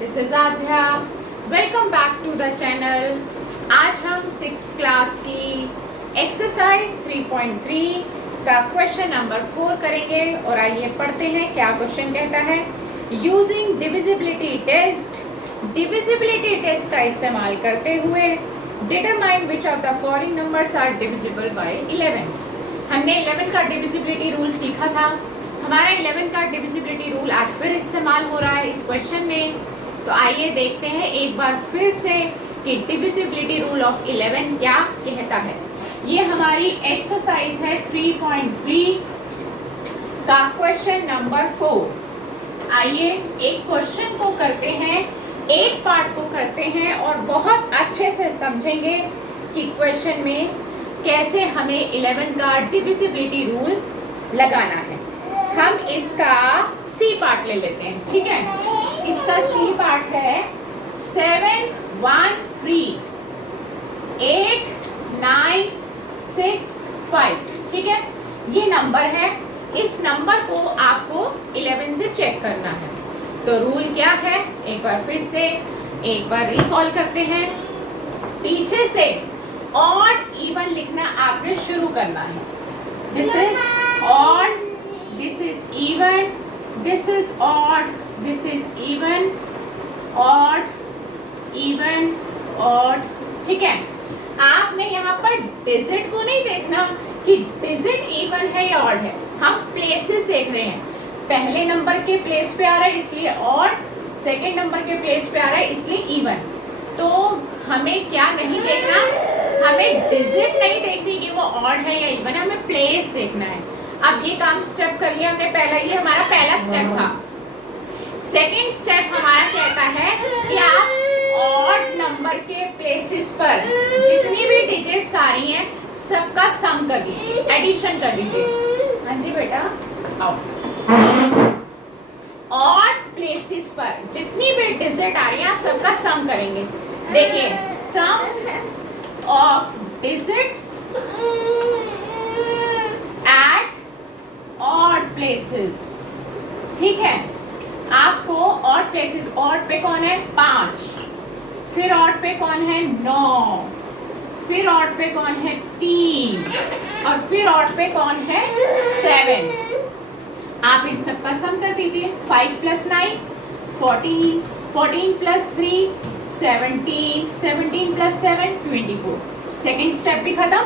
This is Aadhya. Welcome back to the channel. आज हम 6th class की एक्सरसाइज 3.3 का क्वेश्चन नंबर 4 करेंगे और आइए पढ़ते हैं क्या क्वेश्चन कहता है। यूजिंग डिविजिबिलिटी टेस्ट का इस्तेमाल करते हुए determine which of the following numbers are divisible by 11। हमने 11 का डिविजिबिलिटी रूल सीखा था। हमारा 11 का डिविजिबिलिटी रूल आज फिर इस्तेमाल हो रहा है इस क्वेश्चन में। तो आइए देखते हैं एक बार फिर से कि डिविजिबिलिटी रूल ऑफ 11 क्या कहता है। ये हमारी एक्सरसाइज है 3.3 का क्वेश्चन नंबर 4। आइए एक क्वेश्चन को करते हैं, एक पार्ट को करते हैं और बहुत अच्छे से समझेंगे कि क्वेश्चन में कैसे हमें 11 का डिविजिबिलिटी रूल लगाना है। हम इसका सी पार्ट ले लेते हैं, ठीक है। इसका सी पार्ट है 7 1 3 8 9 6 5, ठीक है। ये नंबर है। इस नंबर को आपको 11 से चेक करना है। तो रूल क्या है, एक बार फिर से एक बार रिकॉल करते हैं। पीछे से ऑड इवन लिखना आपने शुरू करना है। This is odd, this is even, this is odd, this is even, odd, even, odd, ठीक है। आपने यहाँ पर डिजिट को नहीं देखना कि डिजिट इवन है या ऑड है। हम प्लेसेस देख रहे हैं। पहले नंबर के प्लेस पे आ रहा है इसलिए ऑड, सेकेंड नंबर के प्लेस पे आ रहा है इसलिए इवन। तो हमें क्या नहीं देखना, हमें डिजिट नहीं देखनी कि वो ऑड है या इवन है, हमें प्लेस देखना है। अब ये काम स्टेप कर लिया हमने पहला, ये हमारा पहला स्टेप था। सेकेंड स्टेप हमारा कहता है कि आप ऑड नंबर के प्लेसेस पर जितनी भी डिजिट्स आ रही हैं सबका सम कर दीजिए, एडिशन कर दीजिए। हाँ जी बेटा आओ। ऑड प्लेसेस पर जितनी भी डिजिट आ रही है आप सबका सम करेंगे। देखिए sum of digits at odd places, ठीक है। आपको ऑड प्लेसेस, ऑड पे कौन है 5, फिर ऑड पे कौन है 9, फिर ऑड पे कौन है 3 और फिर ऑड पे कौन है 7। आप इन सब का सम कर दीजिए। 5 + 9 14, 14 + 3 17, 17 + 7 24। सेकेंड स्टेप भी खत्म,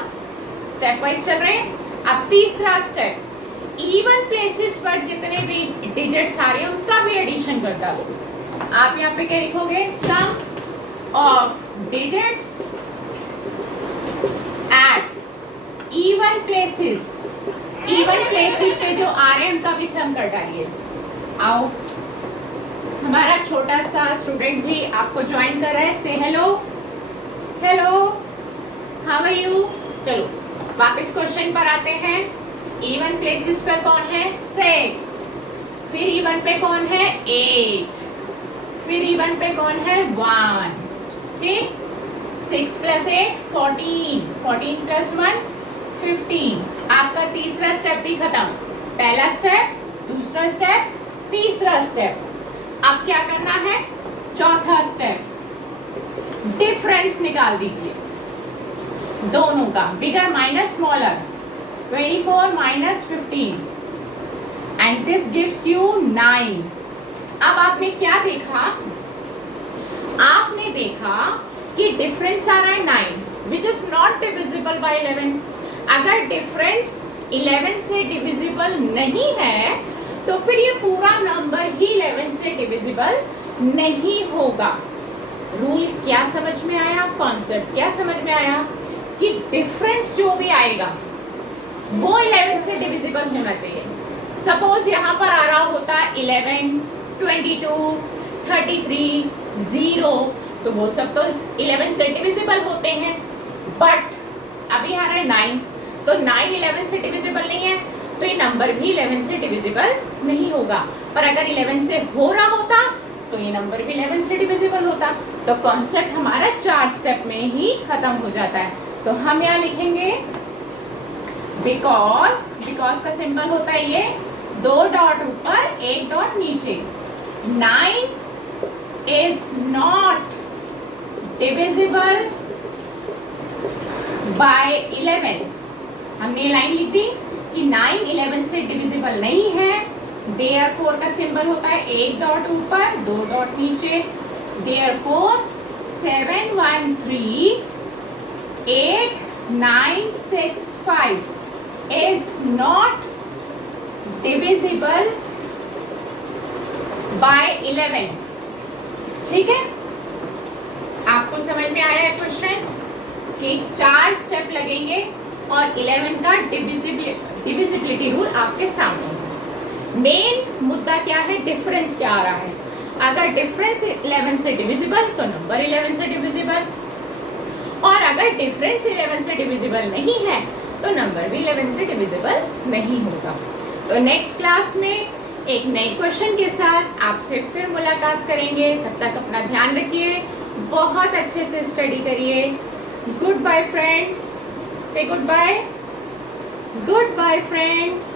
स्टेप वाइज चल रहे हैं। अब तीसरा स्टेप, इवन प्लेसेस पर जितने भी डिजिट्स आ रहे हैं उनका भी एडिशन कर डालो। आप यहाँ पे क्या लिखोगे, sum of digits at even places, even places पे जो आ रहे हैं उनका भी सम कर डालिए। आओ, हमारा छोटा सा स्टूडेंट भी आपको ज्वाइन कर रहा है। से hello, hello, how are you. चलो वापस क्वेश्चन पर आते हैं। इवन प्लेसेस पर कौन है 6, फिर इवन पे कौन है 8, फिर इवन पे कौन है 1, ठीक। 6 + 8 14, 14 + 1 15। आपका तीसरा स्टेप भी खत्म। पहला स्टेप, दूसरा स्टेप, तीसरा स्टेप। अब क्या करना है, चौथा स्टेप, डिफरेंस निकाल दीजिए दोनों का, bigger minus smaller. 24 - 15 and this gives you 9। अब आपने क्या देखा, आपने देखा कि डिफरेंस आ रहा है 9 which is not divisible by 11। अगर डिफरेंस 11 से डिविजिबल नहीं है तो फिर ये पूरा नंबर ही 11 से डिविजिबल नहीं होगा। रूल क्या समझ में आया, कॉन्सेप्ट क्या समझ में आया कि डिफरेंस जो भी आएगा वो 11 से डिविजिबल होना चाहिए। सपोज यहाँ पर आ रहा होता 11, 22, 33, 0, तो वो सब तो 11 से डिविजिबल होते हैं। बट अभी आ रहा है 9, तो 9 11 से डिविजिबल नहीं है, तो ये नंबर भी 11 से डिविजिबल नहीं होगा। पर अगर 11 से हो रहा होता तो ये नंबर भी 11 से डिविजिबल होता। तो कॉन्सेप्ट हमारा 4 स्टेप में ही खत्म हो जाता है। तो हम यहाँ लिखेंगे बिकॉज, बिकॉज का सिंबल होता है ये 2 डॉट ऊपर 1 डॉट नीचे। 9 is not divisible by 11। हमने ये लाइन लिख दी कि 9 11 से डिविजिबल नहीं है। देयरफॉर का सिंबल होता है एक डॉट ऊपर 2 डॉट नीचे। Therefore 7 1 3 8 9 6 5 is not divisible by 11। ठीक है, आपको समझ में आया है क्वेश्चन कि 4 स्टेप लगेंगे और 11 का डिविजिबिलिटी रूल आपके सामने। मेन मुद्दा क्या है, डिफरेंस क्या आ रहा है। अगर डिफरेंस 11 से डिविजिबल तो नंबर 11 से डिविजिबल, और अगर डिफरेंस 11 से डिविजिबल नहीं है तो नंबर भी 11 से डिविजिबल नहीं होगा। तो नेक्स्ट क्लास में एक नए क्वेश्चन के साथ आपसे फिर मुलाकात करेंगे। तब तक अपना ध्यान रखिए, बहुत अच्छे से स्टडी करिए। गुड बाय फ्रेंड्स, से गुड बाय फ्रेंड्स।